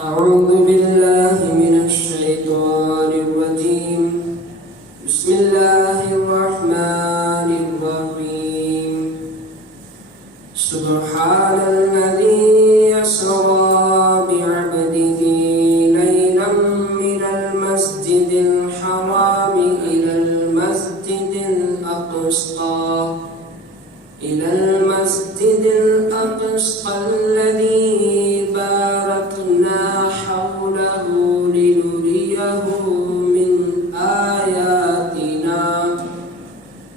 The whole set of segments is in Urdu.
أعوذ بالله من الشيطان الرجيم بسم الله الرحمن الرحيم سبحان الذي أسرى بعبده ليلا من المسجد الحرام إلى المسجد الأقصى الذي باركنا حوله لنريه من آياتنا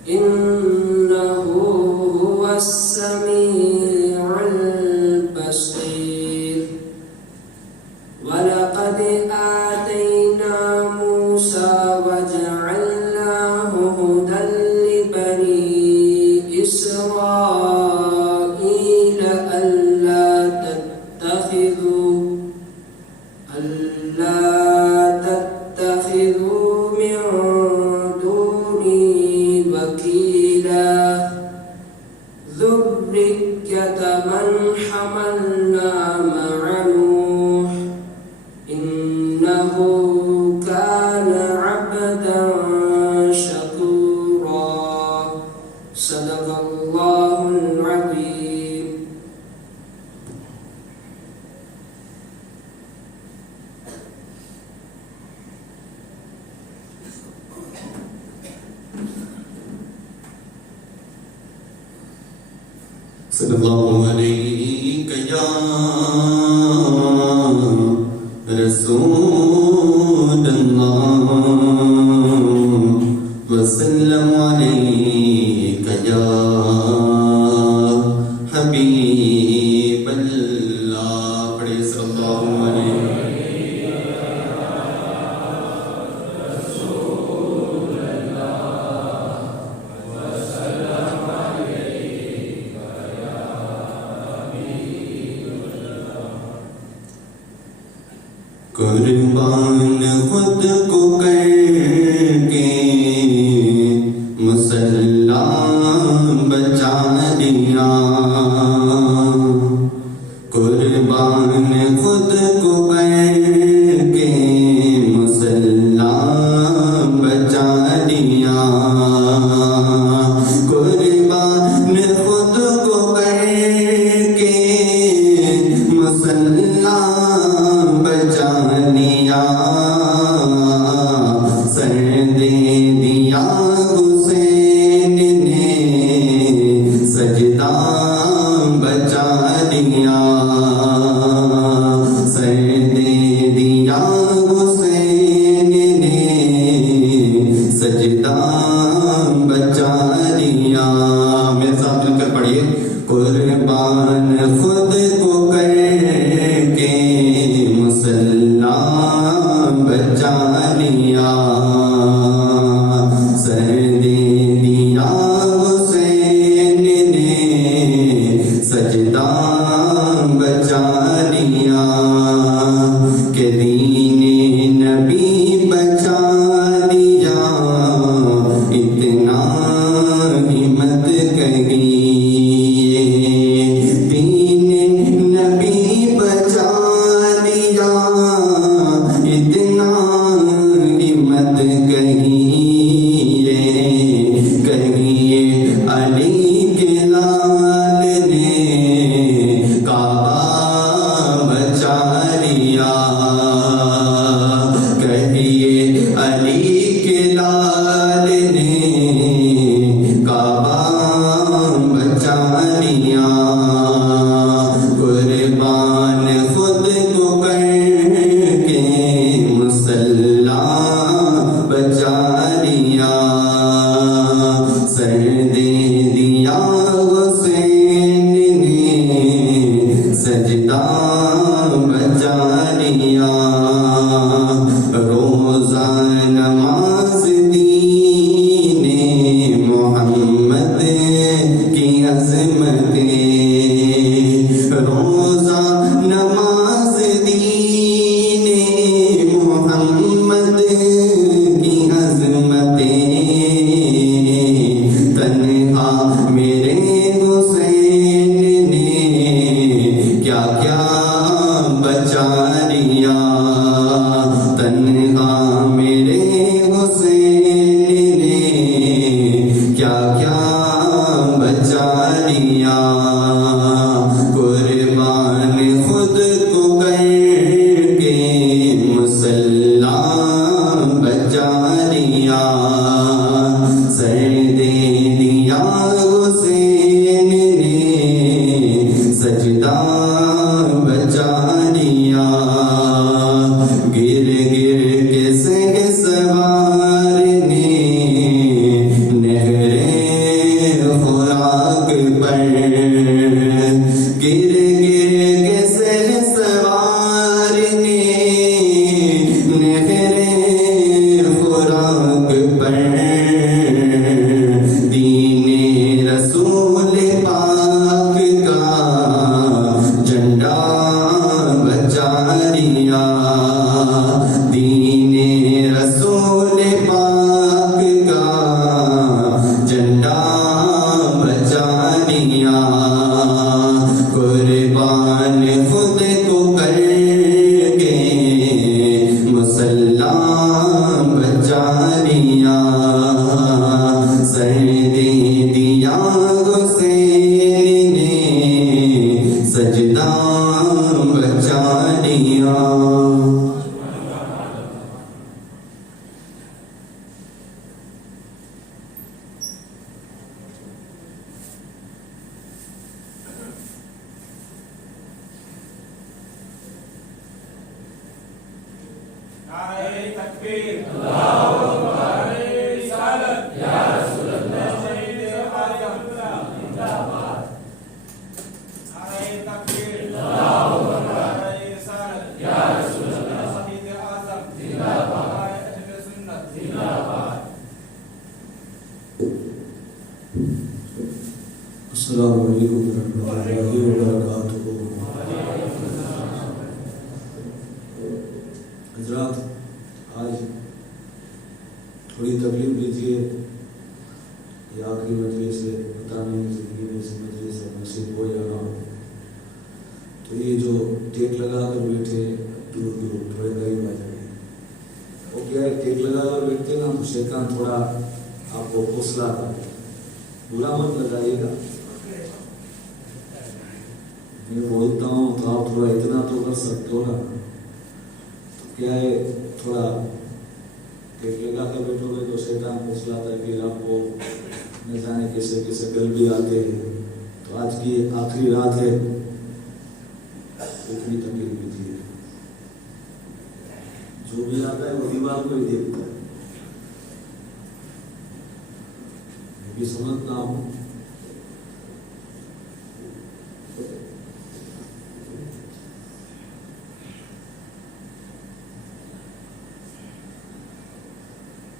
إنه هو السميع البصير ولقد آتينا موسى وجعلناه هدى لبني إسرائيل ألا تتخذوا من دوني وكيلا ذرية من حملنا مع نوح إنه كان عبدا شكورا صدق الله العظيم. صلی اللہ علیہ یا رسول اللہ وسلم علیک یا حبیب اللہ. پڑھیں صلی اللہ علیہ قربان خود کو کر کے مسلح بچا دیا. قربان خود کو کر کے مسلح بچا دیا. قربان خود کو کر کے مسلح بچا دیا. سر دے دیا حسین نے سجدہ بچا دیا. سر دے دیا حسین نے سجدہ بچا دیا. میرے ساتھ مل کر پڑھیے. قربان خود کو کر کے مسلح بچا دیا. سر دے دیا حسین نے سجدہ بچا دیا. کہ دین نبی بچا دیا اتنا ہمت کہیے. دین نبی بچا دیا اتنا ہمت کہیے. کہیے علی کے لال نے کعبہ بچا لیا. کہیے علی کے لال نے کعبہ بچا لیا. قربان خود کو کر کے مسلح بچا لیا. سر دے دیا حسین نے سجدہ بچا لیا. روزہ نماز دین محمد کی عظمت. روزہ نماز دین محمد کی عظمت. تنہا میرے حسین نے کیا کیا بچا لیا تنہا میرے حسین نے کیا کیا بچا لیا قربان خود کو کر کے مسلح بچا لیا سر دے دیا حسین نے سجدہ بچا لیا گر گر کے سگ سوار نے نہر خوراک پر گر گر کے سگ سوار نے نہر خوراک پر دین رسول پاک کا جھنڈا بچا لیا دین رسول پاک کا جھنڈا بچا لیا قربان خود کو کر کے مسلح بچا لیا سر دے دیا حسین نے سجدہ بچا لیا نعرہ تکبیر اللہ اکبر رسالت یا رسول اللہ شہید اعظم زندہ باد نعرہ تکبیر اللہ اکبر رسالت یا رسول اللہ شہید اعظم زندہ باد اہل سنت زندہ باد السلام علیکم ورحمۃ اللہ وبرکاتہ حضرات آج تھوڑی تکلیف لیجیے یہ آخری مجلس سے پتہ نہیں زندگی میں اس مجلس سے نصیب ہو یا نہ ہو تو یہ جو ٹیک لگا کر بیٹھے دور دور تھوڑے قریب آ جائیں وہ کیا ہے ٹیک لگا کر بیٹھتے نا تو شیطان تھوڑا آپ کو حوصلہ آتا ہے برا مت لگائیے گا میں بولتا ہوں تو آپ تھوڑا اتنا تو کر سکتے ہو نا کیا ہے تھوڑا ٹیک لگا کر بیٹھو گے تو شیطان حوصلہ آتا ہے پھر آپ کو نہ جانے کیسے کیسے گل بھی آتے ہیں تو آج کی آخری رات ہے اتنی تکلیف لیجیے جو بھی آتا ہے وہ دیوار کو ہی دیکھتا ہے میں بھی سمجھتا ہوں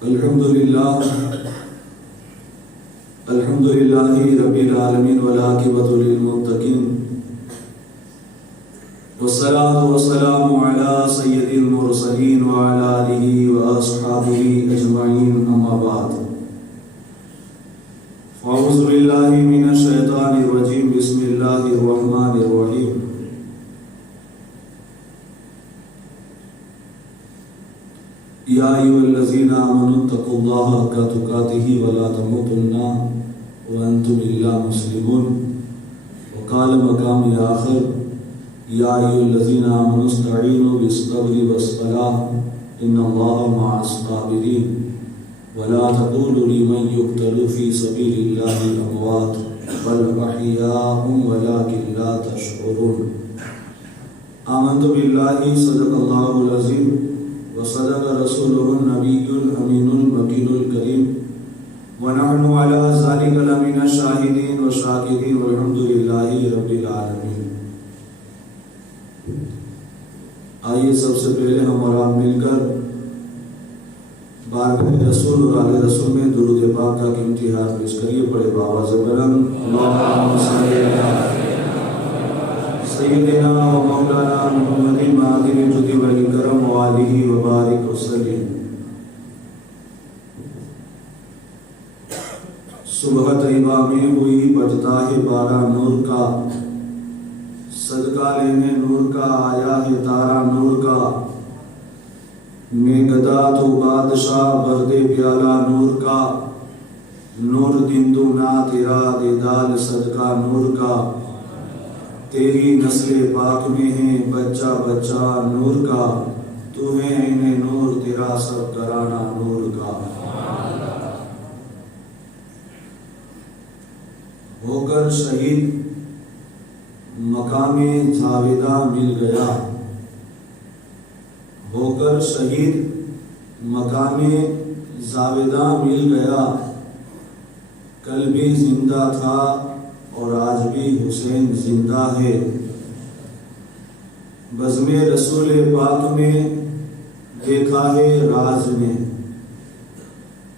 الحمدللہ رب العالمین والعاقبۃ للمتقین والصلاة والسلام علی سید المرسلین وعلی آلہ واصحابہ اجمعین اما بعد فاعوذ باللہ من الشیطان الرجیم بسم اللہ الرحمن الرحیم یا ایھا الذین آمنوا اتقوا اللہ حق تقاتہ ولا تموتن وانتم الا مسلمون وقال مقام آخر یا ایھا الذین آمنوا استعینوا بالصبر والصلاۃ ان اللہ مع الصابرین ولا تقولوا لمن يقتل في سبيل الله اموات بل احیاء ولكن لا تشعرون آمنت باللہ صدق اللہ العظیم وصدق رسوله النبي الأمين المكين الكريم ونحن على ذلك لمن الشاهدين والشاكرين والحمد لله رب العالمين. آئیے سب سے پہلے ہم اور آپ مل کر بارگاہ رسول اور آل رسول میں درود پاک کا قیمتی ہاتھ پیش کریے. پڑھے بآواز بلند اللہم صلی علی سیدنا و مولانا محمد معدن جدی والکرم وآلہ وبارک وسلم. صبح طیبہ میں ہوئی بجتا ہے بارہ نور کا، صدقہ لینے نور کا آیا ہے تارا نور کا، میں گدا تو بادشاہ بردے پیالہ نور کا، نور دندو نا تیرا دیدال صدقہ نور کا، تیری نسل پاک میں ہے بچہ بچہ نور کا، تو ہے انہیں نور تیرا سب کرانا نور کا۔ ہو کر شہید مقام جاویدہ مل گیا، ہو کر شہید مقام جاویدہ مل گیا، کل بھی زندہ تھا اور آج بھی حسین زندہ ہے، بزم رسول پاک میں دیکھا ہے راز نے،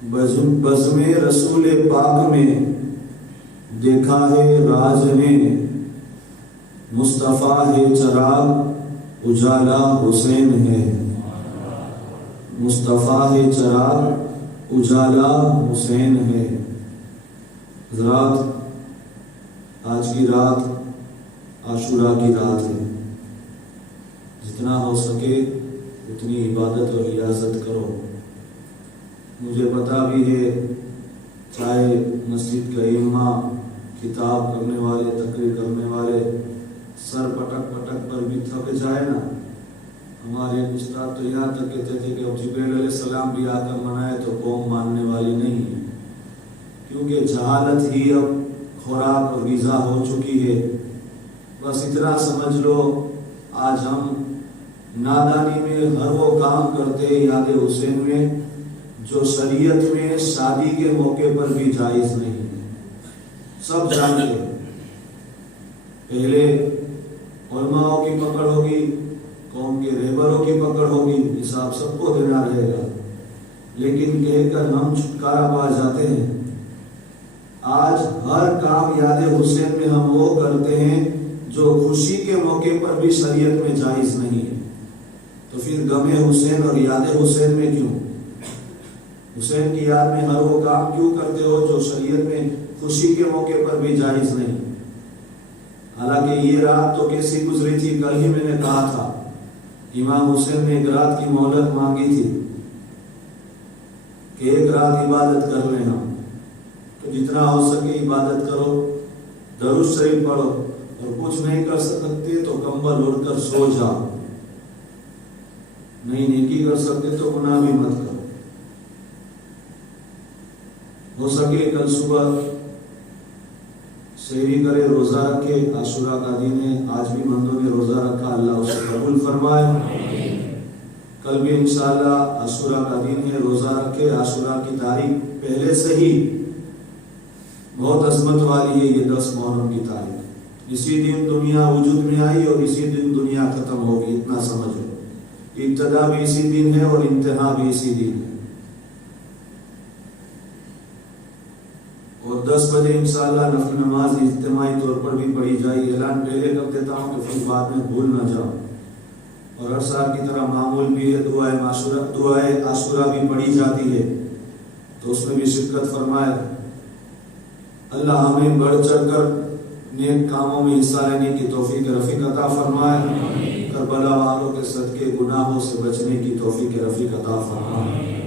بزم رسول پاک میں دیکھا ہے راز نے، مصطفیٰ ہے چراغ اجالا حسین ہے، مصطفیٰ ہے چراغ اجالا حسین ہے۔ حضرات، آج کی رات عاشورہ کی رات ہے، جتنا ہو سکے اتنی عبادت اور ریاضت کرو۔ مجھے پتا بھی ہے چاہے مسجد کا امام، کتاب کرنے والے، تقریر کرنے والے سر پٹک پٹک پر بھی تھک جائے نا، ہمارے استاد تو یہاں تک کہتے تھے کہ اب جبریل علیہ السلام بھی آ کر منائے تو قوم ماننے والی نہیں ہے، کیونکہ جہالت ہی اب خوراک اور غذا ہو چکی ہے۔ بس اتنا سمجھ لو آج ہم نادانی میں ہر وہ کام کرتے ہیں یاد حسین میں جو شریعت میں شادی کے موقع پر بھی جائز نہیں ہے۔ سب جانتے ہیں، پہلے علماءوں کی پکڑ ہوگی، قوم کے رہبروں کی پکڑ ہوگی، حساب سب کو دینا رہے گا، لیکن کہہ کر ہم چھٹکارا پا جاتے ہیں۔ آج ہر کام یاد حسین میں ہم وہ کرتے ہیں جو خوشی کے موقع پر بھی شریعت میں جائز نہیں ہے، تو پھر غم حسین اور یاد حسین میں کیوں؟ حسین کی یاد میں ہر وہ کام کیوں کرتے ہو جو شریعت میں خوشی کے موقع پر بھی جائز نہیں؟ حالانکہ یہ رات تو کیسی گزری تھی، کل ہی میں نے کہا تھا امام حسین نے ایک رات کی مہلت مانگی تھی کہ ایک رات عبادت کر لیں ہم، تو جتنا ہو سکے عبادت کرو، درود شریف پڑھو، اور کچھ نہیں کر سکتے تو کمبل اوڑھ کر سو جاؤ، نہیں نیکی کر سکتے تو گناہ بھی مت کرو۔ ہو سکے کل صبح سحری کرے، روزہ رکھے، عاشورہ کا دن ہے، آج بھی بندوں نے روزہ رکھا، اللہ اسے قبول فرمائے۔ کل بھی انشاءاللہ عاشورہ کا دن ہے، روزہ رکھے۔ عاشورہ کی تاریخ پہلے سے ہی بہت عظمت والی ہے، یہ 10 محرم کی تاریخ، اسی دن دنیا وجود میں آئی اور اسی دن دنیا ختم ہوگی، اتنا سمجھو۔ ابتدا بھی اسی دن ہے اور انتہا بھی اسی دن ہے، اور 10 بجے انشاءاللہ نفل نماز اجتماعی طور پر بھی پڑھی جائے گی۔ اعلان پہلے کر دیتا ہوں کہ پھر بعد میں بھول نہ جاؤ، اور ہر سال کی طرح معمول بھی ہے دعائے عاشورہ بھی پڑھی جاتی ہے، تو اس میں بھی شرکت فرمائے۔ اللہ ہمیں بڑھ چڑھ کر نیک کاموں میں حصہ لینے کی توفیق رفیق عطا فرمائے، کربلا والوں کے صدقے گناہوں سے بچنے کی توفیق رفیق عطا فرمائے۔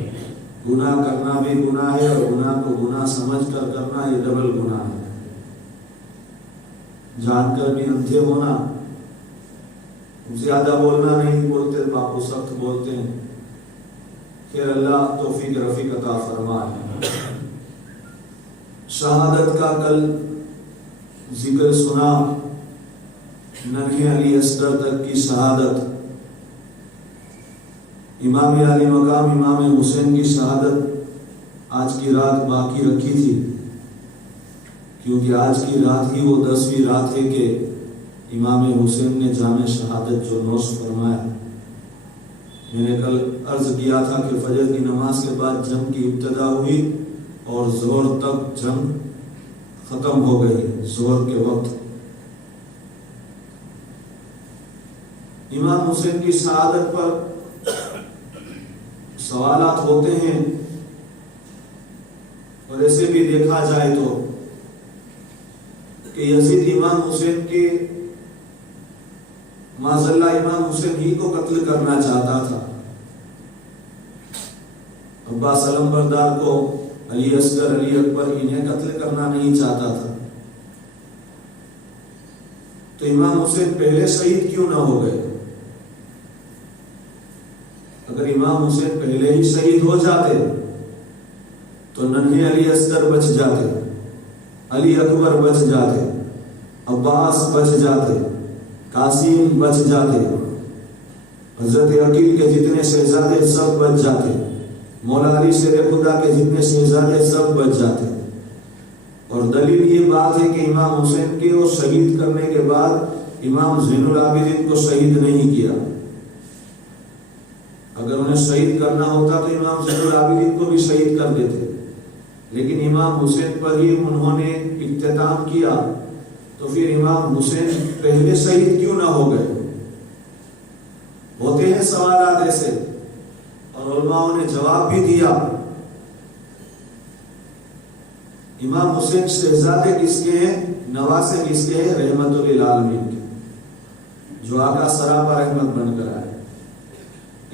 گناہ کرنا بھی گناہ ہے، اور گناہ کو گناہ سمجھ کر کرنا یہ ڈبل گناہ ہے۔ جان کر بھی اندھے ہونا، زیادہ بولنا نہیں بولتے، باپو سخت بولتے ہیں، پھر اللہ توفیق رفیق عطا فرمائے۔ شہادت کا کل ذکر سنا، ننھے علی اصغر تک کی شہادت، امام علی مقام امام حسین کی شہادت آج کی رات باقی رکھی تھی، کیونکہ آج کی رات ہی وہ 10ویں رات ہے کہ امام حسین نے جام شہادت جو نوش فرمایا۔ میں نے کل عرض کیا تھا کہ فجر کی نماز کے بعد جنگ کی ابتدا ہوئی اور ظہر تک جنگ ختم ہو گئی، ظہر کے وقت۔ امام حسین کی شہادت پر سوالات ہوتے ہیں، اور ایسے بھی دیکھا جائے تو کہ یزید امام حسین کے معذاللہ امام حسین ہی کو قتل کرنا چاہتا تھا. عباس علمبردار کو، علی اصغر، علی اکبر انہیں قتل کرنا نہیں چاہتا تھا. تو امام حسین پہلے شہید کیوں نہ ہو گئے؟ اگر امام حسین پہلے ہی شہید ہو جاتے تو ننھے علی اصغر بچ جاتے، علی اکبر بچ جاتے، عباس بچ جاتے، قاسم بچ جاتے، حضرت عقیل کے جتنے شہزادے سب بچ جاتے، مولا علی شیر خدا کے جتنے شہزادے سب بچ جاتے. اور دلیل یہ بات ہے کہ امام حسین کے وہ شہید کرنے کے بعد امام زین العابدین کو شہید نہیں کیا. اگر انہیں شہید کرنا ہوتا تو امام زین العابدین کو بھی شہید کر دیتے، لیکن امام حسین پر ہی انہوں نے اختتام کیا. تو پھر امام حسین پہلے شہید کیوں نہ ہو گئے؟ ہوتے ہیں سوالات ایسے، اور علماء نے جواب بھی دیا. امام حسین شہزادے کس کے ہیں؟ نواسے کس کے ہیں؟ رحمت للعالمین کے، جو آقا سراپا رحمت بن کر آئے.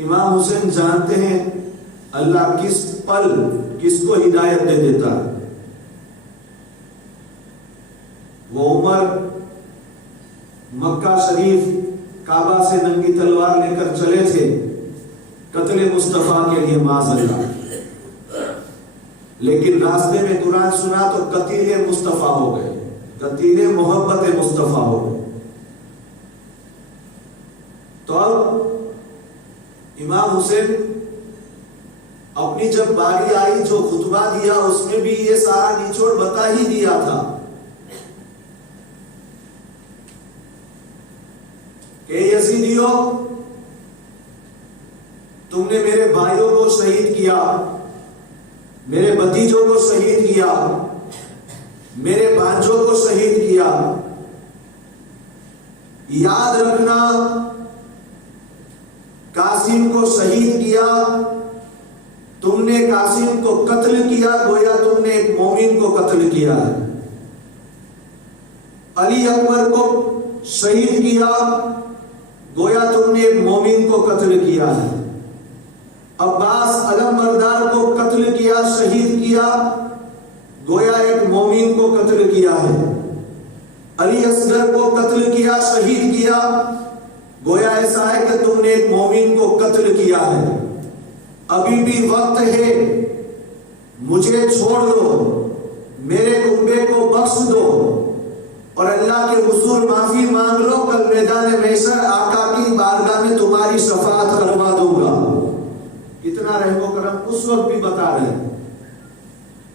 امام حسین جانتے ہیں اللہ کس پل کس کو ہدایت دے دیتا ہے. وہ عمر مکہ شریف کعبہ سے ننگی تلوار لے کر چلے تھے قتل مصطفیٰ کے لیے معاذ اللہ، لیکن راستے میں قرآن سنا تو قتیل مصطفیٰ ہو گئے، قتیل محبت مصطفیٰ ہو گئے. تو اب امام حسین اپنی جب باری آئی جو خطبہ دیا اس میں بھی یہ سارا نچوڑ بتا ہی دیا تھا کہ یزیدیو، تم نے میرے بھائیوں کو شہید کیا، میرے بھتیجوں کو شہید کیا، میرے بھانجوں کو شہید کیا. یاد رکھنا قاسم کو شہید کیا، تم نے قاسم کو قتل کیا گویا تم نے ایک مومن کو قتل کیا ہے. علی اکبر کو شہید کیا گویا تم نے ایک مومن کو قتل کیا ہے. عباس علمبردار کو قتل کیا، شہید کیا گویا ایک مومن کو قتل کیا ہے. علی اصغر کو قتل کیا، شہید کیا گویا ایسا ہے کہ تم نے ایک مومن کو قتل کیا ہے. ابھی بھی وقت ہے، مجھے چھوڑ دو، میرے کنبے کو بخش دو اور اللہ کے حضور معافی مانگ لو. کل میدان محشر آقا کی بارگاہ میں تمہاری شفاعت کروا دوں گا. اتنا رحم و کرم اس وقت بھی بتا رہے ہیں.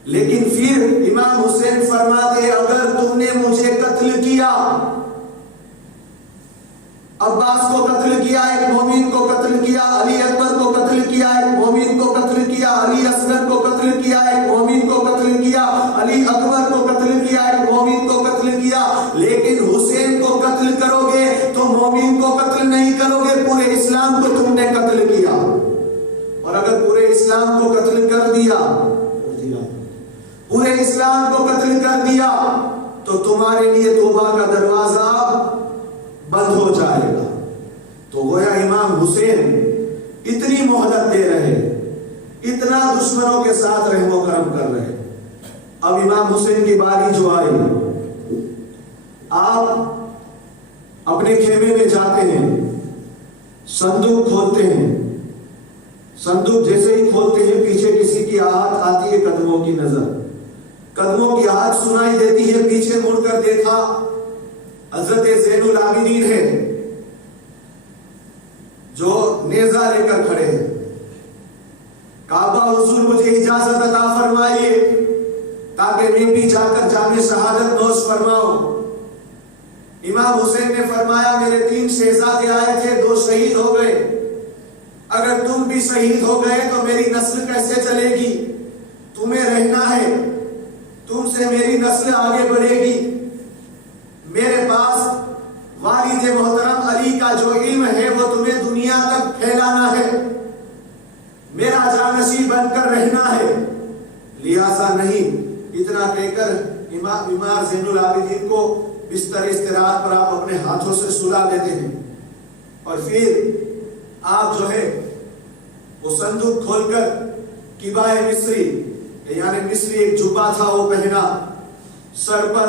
لیکن پھر امام حسین فرماتے اگر تم نے مجھے قتل کیا، عباس کو قتل کیا، ایک مومن کو قتل کیا، علی اکبر کو قتل کیا، ایک مومن کو قتل کیا، علی اصغر کو قتل کیا، ایک مومن کو قتل کیا، علی اکبر کو قتل کیا، ایک مومن کو قتل کیا، لیکن حسین کو قتل کرو گے تو مومن کو قتل نہیں کرو گے، پورے اسلام کو تم نے قتل کیا. اور اگر پورے اسلام کو قتل کر دیا، پورے اسلام کو قتل کر دیا تو تمہارے لیے توبہ کا دروازہ بند ہو جائے گا. تو گویا امام حسین اتنی مہلت دے رہے، اتنا دشمنوں کے ساتھ رحم و کرم کر رہے. اب امام حسین کی باری جو آئی، آپ اپنے خیمے میں جاتے ہیں، صندوق کھولتے ہیں، صندوق جیسے ہی کھولتے ہیں پیچھے کسی کی آہٹ آتی ہے، قدموں کی نظر، قدموں کی آہٹ سنائی دیتی ہے. پیچھے مڑ کر دیکھا حضرت زین العابدین ہے جو نیزہ لے کر کھڑے ہیں. کعبہ حضور مجھے اجازت عطا فرمائیے تاکہ میں بھی جا کر جام شہادت نوش فرماؤں. امام حسین نے فرمایا میرے 3 شہزادے آئے تھے، 2 شہید ہو گئے، اگر تم بھی شہید ہو گئے تو میری نسل کیسے چلے گی؟ تمہیں رہنا ہے، تم سے میری نسل آگے بڑھے گی. میرے پاس والد محترم علی کا جو علم ہے وہ تمہیں دنیا تک پھیلانا ہے، میرا جانشین بن کر رہنا ہے، لہذا نہیں. اتنا کہہ کر امام زین العابدین کو بستر استراحت پر آپ اپنے ہاتھوں سے سلا دیتے ہیں. اور پھر آپ جو ہے وہ صندوق کھول کر کبائے مصری یعنی مصری ایک جبہ تھا وہ پہنا، سر پر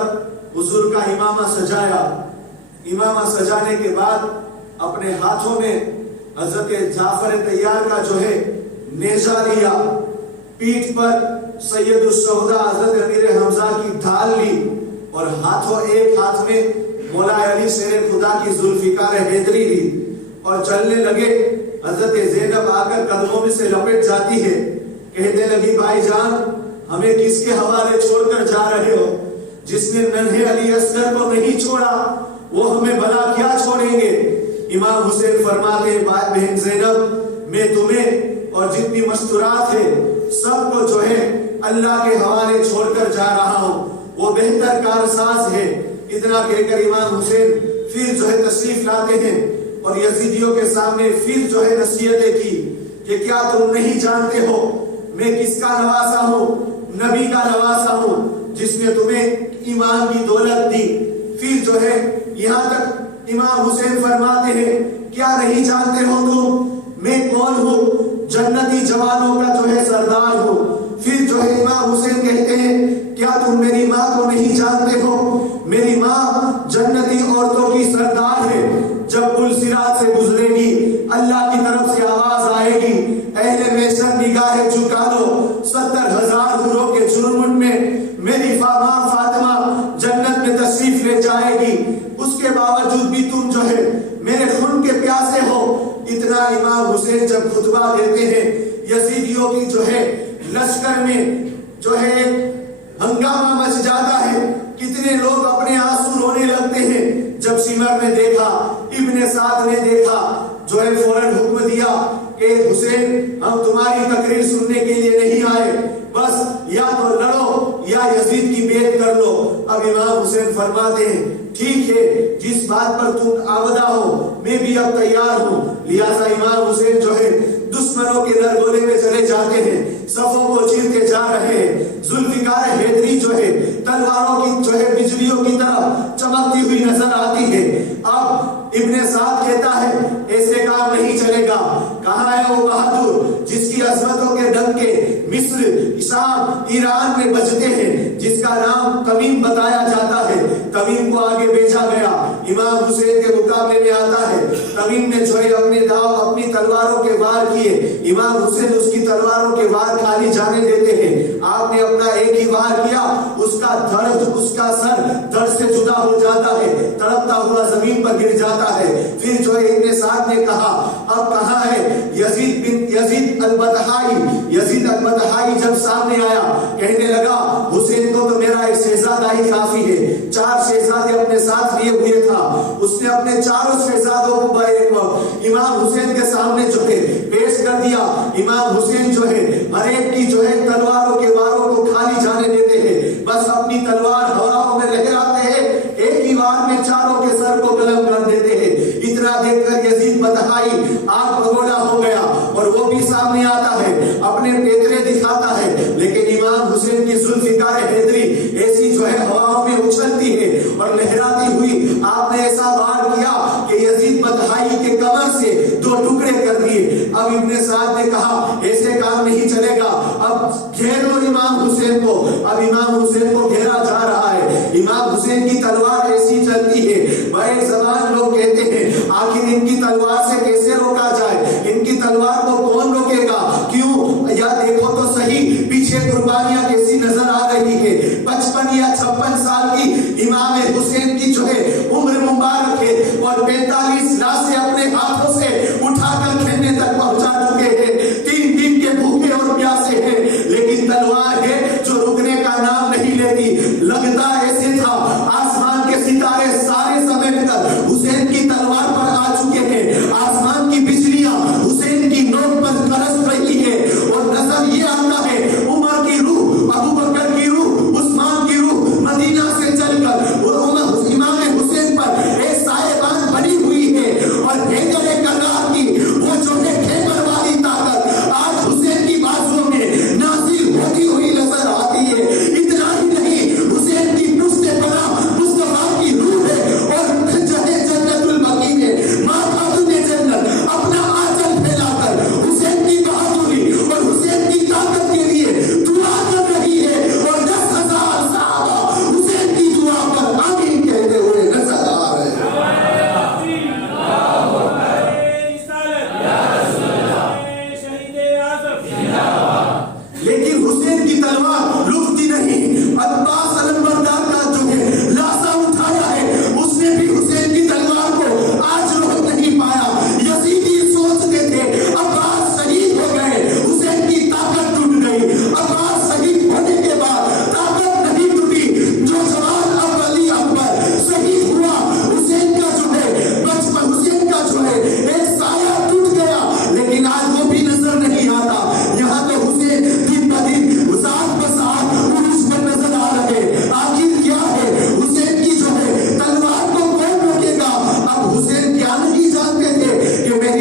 حضور کا امامہ سجایا، امامہ سجانے کے بعد اپنے ہاتھوں میں حضرت جعفر طیار کا جو ہے نیزہ لیا، پیٹھ پر سید الشہداء حضرت امیر حمزہ کی ڈھال لی اور ایک ہاتھ میں مولا علی شیر خدا کی ذوالفقار حیدری لی اور چلنے لگے۔ حضرت زینب آ کر قدموں میں سے لپٹ جاتی ہے، کہنے لگی بھائی جان ہمیں کس کے حوالے چھوڑ کر جا رہے ہو؟ جس نے ننھے علی اصغر کو نہیں چھوڑا وہ ہمیں بھلا کیا چھوڑیں گے؟ امام حسین فرماتے ہیں بہن زینب میں تمہیں اور جتنی مستورات ہے سب کو جو ہے اللہ کے حوالے چھوڑ کر جا رہا ہوں، وہ بہتر کارساز ہے۔ اتنا کہہ کر امام حسین پھر جو ہے تشریف لاتے ہیں اور یزیدیوں کے سامنے پھر جو ہے نصیحتیں کی کہ کیا تم نہیں جانتے ہو میں کس کا نواسا ہوں؟ نبی کا نواسا ہوں جس نے تمہیں ایمان کی دولت دی۔ پھر جو ہے یہاں تک امام حسین فرماتے ہیں کیا نہیں جانتے ہو تم میں کون ہوں؟ جنتی جوانوں کا جو ہے سردار ہوں۔ پھر جو ہے امام حسین کہتے ہیں کیا تم میری ماں کو نہیں جانتے ہو؟ میری ماں جنتی عورتوں کی سردار ہے، جب پل صراط سے گزرے گی اللہ کی طرف سے آواز آئے گی اہل محشر نگاہ جھکا دو، 70,000 حوروں کے جرمن میں میری ماں فاطمہ جنت میں تشریف لے جائے گی، اس کے باوجود بھی تم جو ہے میرے خون کے پیاسے ہو۔ اتنا امام حسین جب خطبہ دیتے ہیں یزیدیوں کی جو ہے لشکر میں جو ہے ہنگامہ مچ جاتا ہے، کتنے لوگ اپنے آنسو رونے لگتے ہیں۔ جب سمر نے دیکھا، ابن سعد نے دیکھا، جو ہے فوراً حکم دیا کہ حسین ہم تمہاری تقریر سننے کے لیے نہیں آئے، بس یا تو لڑو یا یزید کی بیعت کر لو۔ اب امام حسین فرماتے ہیں ٹھیک ہے جس بات پر تم آمدہ ہو میں بھی اب تیار ہوں۔ لہذا امام حسین جو ہے دشمنوں کے نرگولے میں چلے جاتے ہیں، صفوں کو چیرتے جا رہے ہیں۔ ذوالفقار حیدری جو ہے تلواروں کی جو ہے بجلیوں کی طرح چمکتی ہوئی نظر آتی ہے۔ اب ابن سعد کہتا ہے ایسے کام نہیں چلے گا، کہاں ہے وہ بہادر جس کی عظمتوں کے ڈنکے مصر، شام، ایران میں بجتے ہیں، جس کا نام تمیم بتایا جاتا ہے۔ تمیم کو آگے بھیجا گیا، امام حسین کے مقابلے میں آتا ہے۔ تمیم نے جو ہے اپنی تلواروں کے وار کیے، امام حسین اس کی تلواروں کے وار خالی جانے دیتے ہیں۔ آپ نے اپنا ایک ہی وار کیا، اس کا سر درد سے جدا ہو جاتا ہے، تڑپتا ہوا زمین پر گر جاتا ہے۔ پھر جو ہے ابن سعد نے کہا اب کہاں ہے یزید البطحائی جب سامنے آیا کہنے لگا حسین کو تو میرا ایک شہزادہ ہی کافی ہے، 4 شہزادے اپنے ساتھ لیے ہوئے تھا، اس نے اپنے چاروں شہزادوں کو امام حسین کے سامنے جو ہے پیش کر دیا۔ امام حسین جو ہے ہر ایک کی جو ہے تلواروں کے واروں کو خالی جانے دیتے ہیں، بس اپنی تلوار ہواؤں میں لہراتے ہیں، ایک ہی وار میں چاروں کے سر کو قلم کر دیتے ہیں۔ اتنا دیکھ کر یزید بطحائی آگ بگولا ہو گیا اور وہ بھی سامنے آتا ہے، اپنے پیترے دکھاتا ہے، لیکن امام حسین کی ذوالفقار حیدری ایسی جو ہے ہواؤں میں اچھلتی ہے اور لہراتی ہوئی آپ نے ایسا وار کیا کہ یزید بطحائی کے کمر سے 2 ٹکڑے کر دیے۔ اب ابن سعد نے کہا ایسے کام نہیں چلے گا، اب گھیر لو امام حسین کو۔ اب امام حسین کو گھیرا جا رہا ہے، امام حسین کی تلوار ایسی چلتی ہے، بڑے زبان لوگ کہتے ہیں آخر ان کی تلوار سے کیسے روکا جائے، ان کی تلوار کو کون روکے گا؟ کیوں یا دیکھو تو صحیح پیچھے قربانیاں کیسی نظر آ رہی ہے۔ 55 یا 56 سال کی امام حسین کی جو ہے عمر مبارک ہے اور 45 لاشیں اپنے ہاتھوں سے اٹھا کر کھیلنے تک پہنچا چکے ہیں، 3 دن کے بھوکے اور پیاسے ہیں، لیکن تلوار ہے جو رکنے کا نام نہیں لیتی۔ لگتا ایسے تھا آسمان کے ستارے سارے سمیٹ کر حسین کی تلوار پر آ چکے ہیں، آسمان کی بجلیاں حسین کی نوک پر برس رہی ہے اور نظر یہ آتا ہے عمر کی روح، ابو بکر کی روح، عثمان کی روح مدینہ سے چل کر امام حسین پر ایک سائبان بنی ہوئی ہے اور حیدر کرار کی وہ جو ہے خیبر والی طاقت آج حسین کی بازوں میں نازل ہوتی ہوئی نظر آتی ہے۔ اتنا ہی نہیں حسین کی پشت پناہ مصطفیٰ کی روح ہے اور جنت البقیع میں ماں خاتون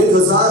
1000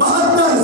72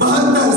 72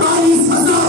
22,000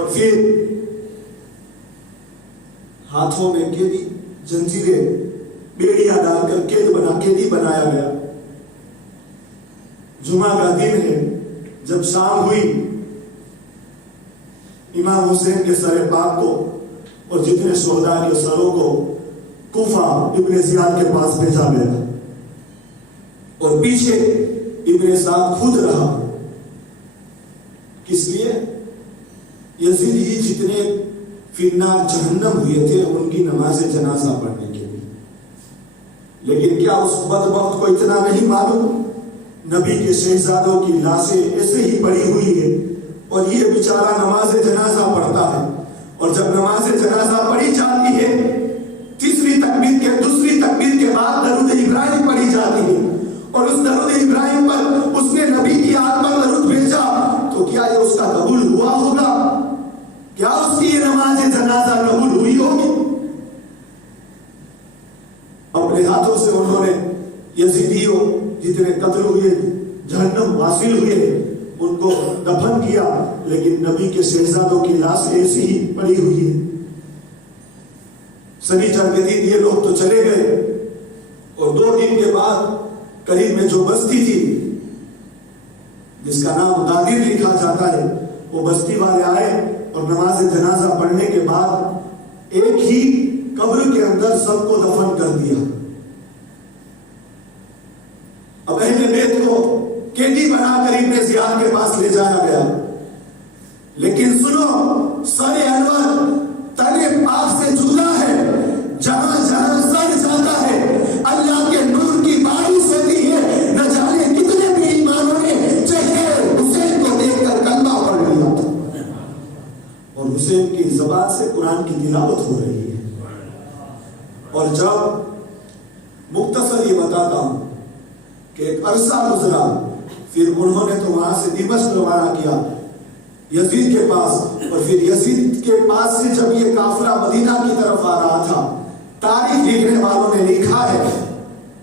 اور پھر ہاتھوں میں قیدی جنجیریں بیڑیاں ڈال کر قیدی بنایا گیا. جمعہ کا دن ہے. جب شام ہوئی امام حسین کے سر پاک کو اور جتنے شہداء کے سروں کو کوفہ ابن زیاد کے پاس بھیجا گیا اور پیچھے ابن سعد خود رہا. کس لیے؟ یزیدی جتنے فی النار جہنم ہوئے تھے ان کی نماز جنازہ پڑھنے کے لیے. لیکن کیا اس بدبخت کو اتنا نہیں معلوم نبی کے شہزادوں کی لاشیں ایسے ہی پڑی ہوئی ہے اور یہ بیچارہ نماز جنازہ پڑھتا ہے. اور جب نماز جنازہ پڑھی جاتی ہے دوسری تکبیر کے بعد درود ابراہیم پڑھی جاتی ہے اور اس درود ابراہیم پر اس نے نبی کی آنکھ پر درود بھیجا تو کیا یہ اس کا قبول ہوا ہوگا؟ کیا اس کی یہ نماز جنازہ قبول ہوئی ہوگی؟ اپنے ہاتھوں سے انہوں نے یزیدیوں جتنے قتل ہوئے جہنم واصل ہوئے ان کو دفن کیا. لیکن نبی کے شہزادوں کی لاش ایسی ہی پڑی ہوئی ہے. سنیچر کے دن یہ لوگ تو چلے گئے اور 2 دن کے بعد قریب میں جو بستی تھی جس کا نام غادر لکھا جاتا ہے وہ بستی والے آئے اور نماز جنازہ پڑھنے کے بعد ایک ہی قبر کے اندر سب کو دفن کر دیا. اب اہل بیت کو قیدی بنا کر ابن زیاد کے پاس لے جایا گیا. لیکن سنو سر انور تن پاک سے جدا ہے. جہاں جہاں سر جاتا ہے اللہ کے نور کی بارش ہوتی ہے. نہ جانے کتنے بھی ایمانوں نے چہرے حسین کو دیکھ کر کلمہ پڑھ لیا اور حسین کی زبان سے قرآن کی تلاوت ہو رہی ہے. اور جب مختصر یہ بتاتا ہوں کہ ایک عرصہ گزرا پھر انہوں نے تو وہاں سے دمشق روانہ کیا یزید کے پاس. اور پھر یزید کے پاس سے جب یہ قافلہ مدینہ کی طرف آ رہا تھا تاریخ لکھنے والوں نے لکھا ہے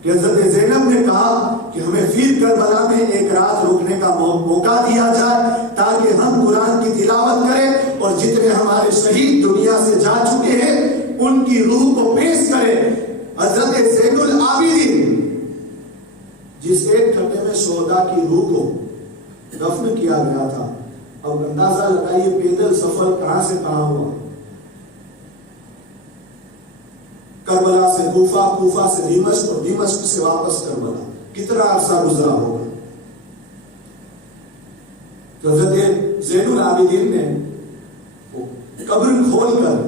کہ حضرت زینب نے کہا کہ ہمیں پھر کربلا میں ایک رات رکنے کا موقع دیا جائے تاکہ ہم قرآن کی تلاوت کریں اور جتنے ہمارے شہید دنیا سے جا چکے ہیں ان کی روح کو پیش کریں. حضرت زین العابدین جس ایک کھڈے میں شہداء کی روح کو دفن کیا گیا تھا. اب اندازہ لگائیے پیدل سفر کہاں سے کہاں ہوا. کربلا سے کوفہ، کوفہ سے دمشق اور دمشق سے واپس کربلا. کتنا عرصہ گزرا ہوگا. حضرت زین العابدین نے قبر کھول کر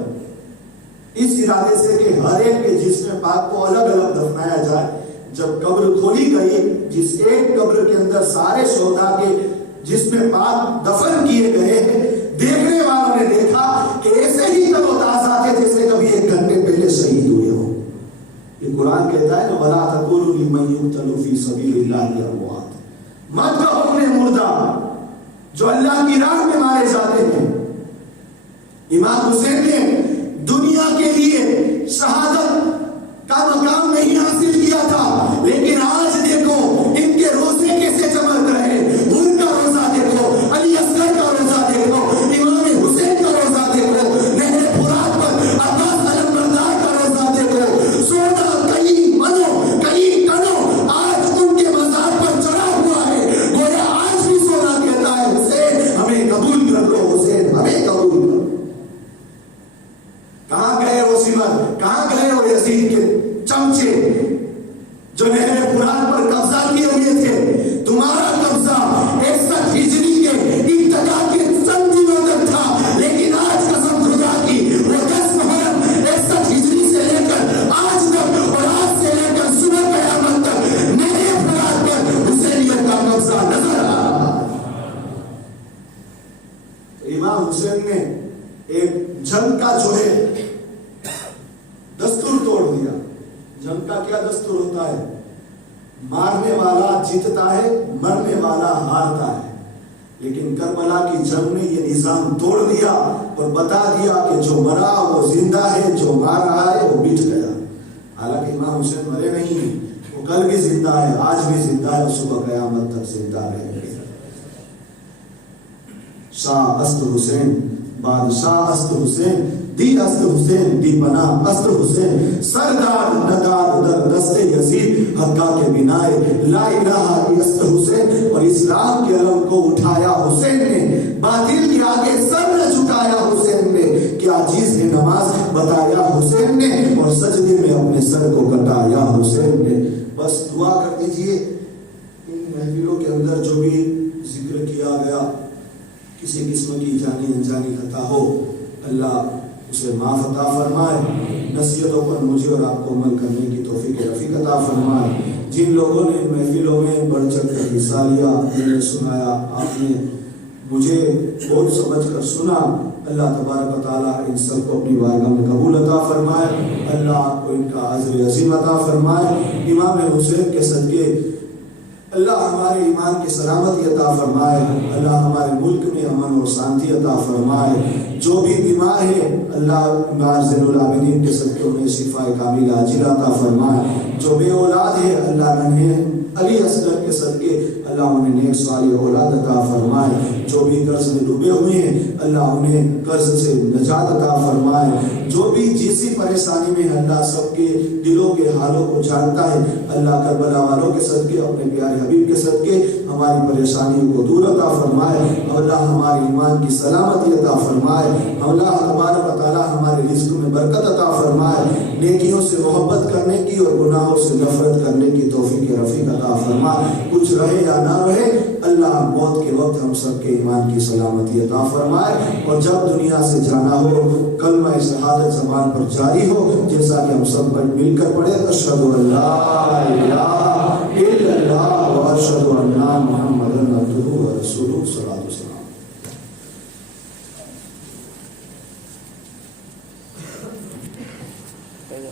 اس ارادے سے کہ ہر ایک کے جسم پاک کو الگ الگ دفنایا جائے. جب قبر کھولی گئی جس ایک قبر کے اندر سارے شہداء کے جسم پاک دفن کیے گئے دیکھنے والوں نے دیکھا کہ ایسے ہی تر و تازہ تھے جیسے کبھی 1 گھنٹے پہلے شہید ہوئے ہو. یہ قرآن کہتا ہے نا وَلَا تَقُولُوا لِمَن يُقْتَلُ فِي سَبِيلِ اللَّهِ أَمْوَاتٌ. مت کہو انہیں مردہ جو اللہ کی راہ میں مارے جاتے ہیں. امام حسین نے دنیا کے لیے شہادت کا مقام نہیں حاصل کیا تھا لیکن آج دیکھو ان کے روزے کیسے چمک رہے. ان کا روزہ دیکھو، علی اصغر کا روزہ دیکھو، امام حسین کا روزہ دیکھو، نہر فرات پر عباس علمبردار کا روزہ دیکھو. سونا کئی منوں کئی کنوں آج ان کے مزار پر چڑھا ہوا ہے. گویا آج بھی سونا کہتا ہے حسین ہمیں قبول کر لو، حسین ہمیں قبول کر لو. کہاں گئے وہ سمر، کہاں گئے وہ یزید کے چمچے جو نہر فرات پر قبضہ کیے ہوئے تھے. تمہارا قبضہ 61 ہجری کے ابتدا کے چند دنوں تک تھا لیکن آج قسم خدا کی وہ 10 محرم 61 ہجری سے لے کر آج تک اور آج سے لے کر صبح قیامت تک نہر فرات پر حسینیت کا قبضہ نظر آ رہا. امام حسین نے ایک جنگ کا جو ہے دستور توڑ دیا. جنگ کا کیا دستور ہوتا ہے؟ مارنے والا جیتتا ہے، مرنے والا ہارتا ہے. لیکن کربلا کی جنگ نے یہ نظام توڑ دیا اور بتا دیا کہ جو مرا وہ زندہ ہے، جو مار رہا ہے وہ مٹ گیا. حالانکہ امام حسین مرے نہیں ہیں، وہ کل بھی زندہ ہے، آج بھی زندہ ہے اور صبح قیامت تک زندہ رہیں گے. شاہ اسد حسین بادشاہ است حسین دی است حسین دی پناہ است حسین سردار ندار در دست یزید حقا کے بنائے لا الہ است حسین اور اسلام کے علم کو اٹھایا حسین نے باطل کے آگے سر نہ جھکایا حسین نے کیا چیز ہے نماز بتایا حسین نے اور سجدے میں اپنے سر کو کٹایا حسین نے. بس دعا کر دیجئے ان محفلوں کے اندر جو بھی ذکر کیا گیا کسی قسم کی جانی انجانی خطا ہو اللہ اسے معاف عطا فرمائے. نصیحتوں پر مجھے اور آپ کو عمل کرنے کی توفیق رفیق عطا فرمائے. جن لوگوں نے محفلوں میں بڑھ چڑھ کر حصہ لیا میں نے سنایا آپ نے مجھے بہت سمجھ کر سنا اللہ تبارک و تعالیٰ ان سب کو اپنی بارگاہ میں قبول عطا فرمائے. اللہ کو ان کا اجر عظیم عطا فرمائے. امام حسین کے صدقے اللہ ہمارے ایمان کی سلامتی عطا فرمائے. اللہ ہمارے ملک میں امن اور شانتی عطا فرمائے. جو بھی بیمار ہے اللہ بیمار زین العابدین کے صدقے انہیں شفا کامل عاجل عطا فرمائے. جو بے اولاد ہے اللہ انہیں علی اصغر کے صدقے اللہ انہیں نیک صالح اولاد عطا فرمائے. جو بھی قرض میں ڈوبے ہوئے ہیں اللہ انہیں قرض سے نجات عطا فرمائے. جو بھی جیسی پریشانی میں اللہ سب کے دلوں کے حالوں کو جانتا ہے اللہ کربلا والوں کے صدقے اپنے پیارے حبیب کے صدقے ہماری پریشانیوں کو دور عطا فرمائے. اللہ ہمارے ایمان کی سلامتی عطا فرمائے. اللہ تبارک و تعالی ہمارے رزق میں برکت عطا فرمائے. نیکیوں سے محبت کرنے کی اور گناہوں سے نفرت کرنے کی توفیق رفیق عطا فرمائے. کچھ رہے یا نہ رہے اللہ موت کے وقت ہم سب کے ایمان کی سلامتی عطا فرمائے. اور جب دنیا سے جانا ہو کلمہ شہادت زبان پر جاری ہو جیسا کہ ہم سب پر مل کر پڑھے اشہد ان لا الہ الا اللہ و اشہد ان محمدن عبدہ و رسولہ صلی اللہ علیہ وسلم. Hello.